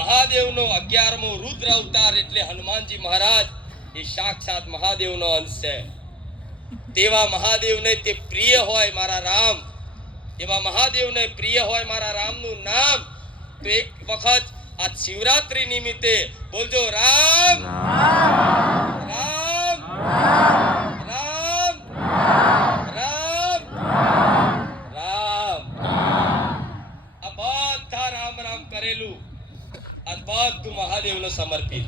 મહાદેવનો 11મો રુદ્ર અવતાર એટલે હનુમાનજી મહારાજ એ સાક્ષાત મહાદેવનો અંશ છે. તેવા મહાદેવને તે પ્રિય હોય મારા રામ, એવા મહાદેવને પ્રિય હોય મારા રામનું નામ. તો એક વખત આ શિવરાત્રી નિમિત્તે બોલજો રામ રામ રામ રામ રામ. આ બધા રામ રામ કરેલું આ બધું મહાદેવને સમર્પિત.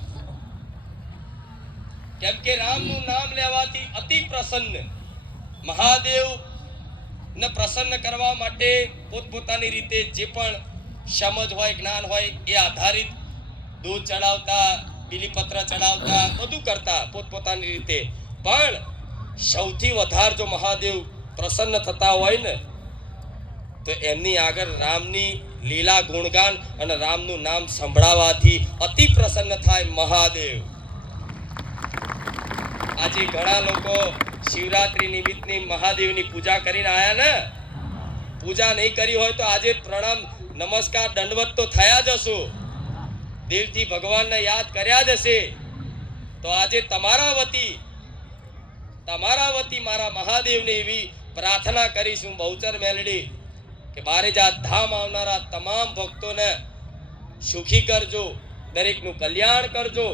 કેમ કે રામનું નામ લેવાથી અતિ પ્રસન્ન મહાદેવ ને પ્રસન્ન કરવા માટે પોતપોતાની રીતે જે પણ સમજ હોય જ્ઞાન હોય એ આધારિત દૂધ ચડાવતા, બીલીપત્ર ચડાવતા, બધું કરતા પોતપોતાની રીતે. પણ સૌથી વધારે જો મહાદેવ પ્રસન્ન થતા હોય ને તો એમની આગળ રામની લીલા ગુણગાન અને રામનું નામ સંભળાવવાથી અતિ પ્રસન્ન થાય મહાદેવ. આજે ઘણા લોકો શિવરાત્રી નિમિત્તની મહાદેવની પૂજા કરીને આયા ને, પૂજા નહીં કરી હોય તો આજે પ્રણામ નમસ્કાર દંડવત તો થયા જ હશો, દિલથી ભગવાનને યાદ કર્યા જ હશે. તો આજે તમારા વતી મારા મહાદેવને એવી પ્રાર્થના કરીશું બહુચર મેલડી કે બારેજાત ધામ આવનારા તમામ ભક્તોને સુખી કરજો, દરેકનું કલ્યાણ કરજો.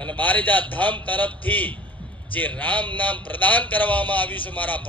અને બારેજાત ધામ તરફથી જે રામ નામ પ્રદાન કરવામાં આવ્યું છે મારા